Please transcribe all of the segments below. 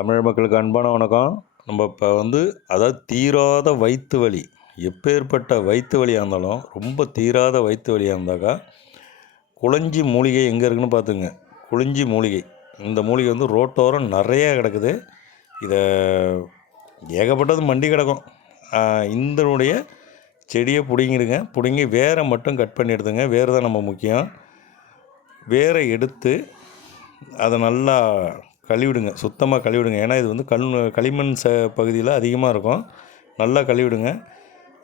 தமிழ் மக்களுக்கு அன்பான வணக்கம். நம்ம இப்போ வந்து அதாவது தீராத வயிற்று வலி எப்பேற்பட்ட வயிற்று வலியாக இருந்தாலும் ரொம்ப தீராத வயிற்று வலியாக இருந்தாக்கா குளஞ்சி மூலிகை எங்கே இருக்குன்னு பார்த்துங்க குளிஞ்சி மூலிகை. இந்த மூலிகை வந்து ரோட்டோரம் நிறைய கிடக்குது. இதை ஏகப்பட்டது மண்டி கிடக்கும். இந்தனுடைய இதனுடைய செடியை பிடுங்கிடுங்க. பிடுங்கி வேரை மட்டும் கட் பண்ணி எடுத்துங்க. வேர் தான் நம்ம முக்கியம். வேரை எடுத்து அதை நல்லா கழுவிடுங்க. சுத்தமாக கழுவிடுங்க. ஏன்னா இது வந்து கல் களிமண் ச பகுதியில் அதிகமாக இருக்கும். நல்லா கழுவிடுங்க.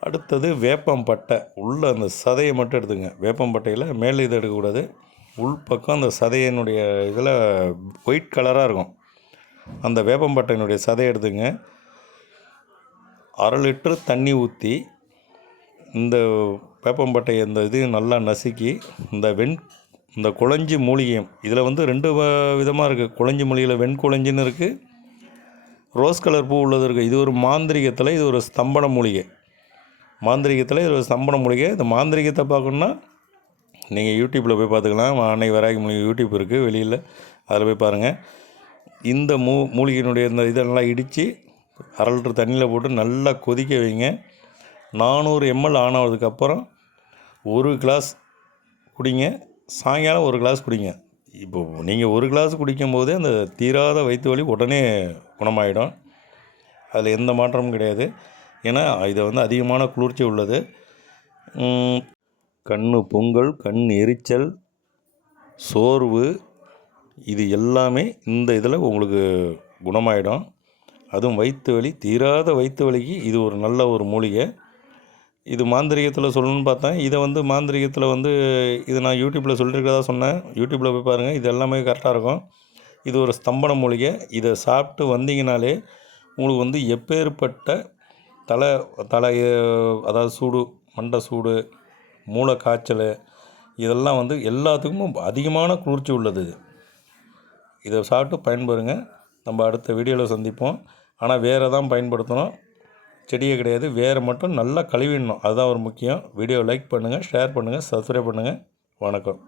அடுத்தது வேப்பம்பட்டை உள்ளே அந்த சதையை மட்டும் எடுத்துங்க. வேப்பம்பட்டையில் மேலே இது எடுக்கக்கூடாது. உள் பக்கம் அந்த சதையினுடைய இதில் ஒயிட் கலராக இருக்கும். அந்த வேப்பம்பட்டையினுடைய சதையை எடுத்துங்க. அரை லிட்டர் தண்ணி ஊற்றி இந்த வேப்பம்பட்டை இந்த இது நல்லா நசுக்கி இந்த வெண் இந்த குழஞ்சி மூலிகையும் இதில் வந்து ரெண்டு வ- விதமாக இருக்குது குழஞ்சி மூலிகையில் வெண்குழஞ்சின்னு இருக்குது ரோஸ் கலர் பூ உள்ளது இருக்குது இது ஒரு மாந்திரிகத்தில் இது ஒரு ஸ்தம்பன மூலிகை. மாந்திரிகத்தில் இது ஒரு ஸ்தம்பன மூலிகை. இந்த மாந்திரிகத்தை பார்க்கணுன்னா நீங்கள் யூடியூப்பில் போய் பார்த்துக்கலாம். அன்னை வராகி மூலிகை யூடியூப் இருக்குது வெளியில் அதில் போய் பாருங்கள் இந்த மூ மூலிகையினுடைய இந்த இதை நல்லா இடித்து அரை லிட்டர் தண்ணியில் போட்டு நல்லா கொதிக்க வைங்க. நானூறு எம்எல் ஆனதுக்கப்புறம் ஒரு கிளாஸ் குடிங்க. சாயங்காலம் ஒரு கிளாஸ் குடிங்க. இப்போ நீங்கள் ஒரு கிளாஸ் குடிக்கும் போதே அந்த தீராத வயிற்று வலி உடனே குணமாயிடும். அதில் எந்த மாற்றமும் கிடையாது. ஏன்னா இதை வந்து அதிகமான குளிர்ச்சி உள்ளது. கண் பொங்கல் கண் எரிச்சல் சோர்வு இது எல்லாமே இந்த இதில் உங்களுக்கு குணமாயிடும். அதுவும் வயிற்று வலி தீராத வயிற்று வலிக்கு இது ஒரு நல்ல ஒரு மூலிகை. இது மாந்திரிகத்தில் சொல்லணும்னு பார்த்தேன். இதை வந்து மாந்திரிகத்தில் வந்து இது நான் யூடியூப்பில் சொல்லியிருக்கதா சொன்னேன். யூடியூப்பில் போய் பாருங்கள் இது எல்லாமே கரெக்டாக இருக்கும். இது ஒரு ஸ்தம்பன மூலிகை. இதை சாப்பிட்டு வந்தீங்கனாலே உங்களுக்கு வந்து எப்பேற்பட்ட தலை தலை அதாவது சூடு மண்டை சூடு மூளை காய்ச்சல் இதெல்லாம் வந்து எல்லாத்துக்கும் அதிகமான குளிர்ச்சி உள்ளது. இது இதை சாப்பிட்டு பயன்பெறுங்க. நம்ம அடுத்த வீடியோவில் சந்திப்போம். ஆனால் வேறு தான் பயன்படுத்தணும். செடியே கிடையாது. வேறு மட்டும் நல்லா கழுவிடணும். அதுதான் ஒரு முக்கியம். வீடியோ லைக் பண்ணுங்கள் ஷேர் பண்ணுங்கள் சப்ஸ்கிரைப் பண்ணுங்கள் வணக்கம்.